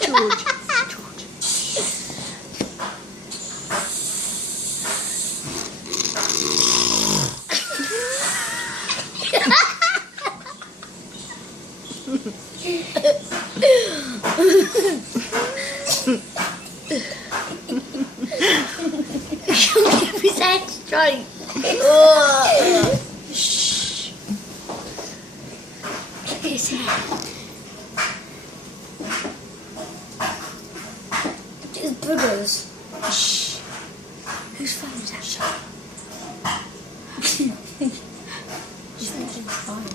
George. Keep his head straight. Shh. Keep his head. His brothers. Shh. Whose phone's that? He's thinking fine.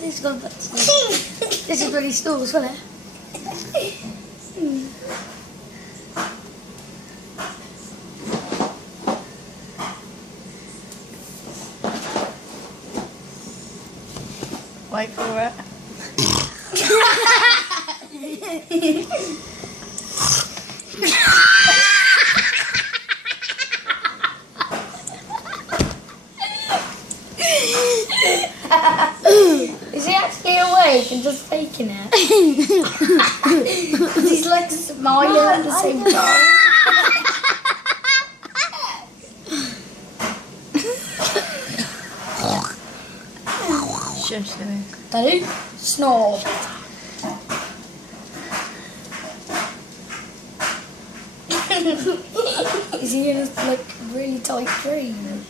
This is going back to sleep. This is when he snores, wasn't it? Wait for it. Is he actually awake and just faking it? He's like smiling at the same time. Shush, Louis. Daddy, snore. Is he in a like really tight dream?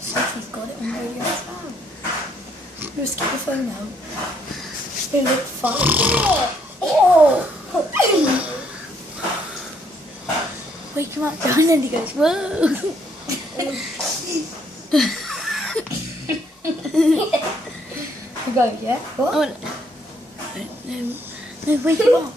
Sophie's got it on video as well. Just get your phone out. They look fun. Oh! Wake him up, John, and he goes, whoa! You go, yeah? What? Oh, no, wake him up.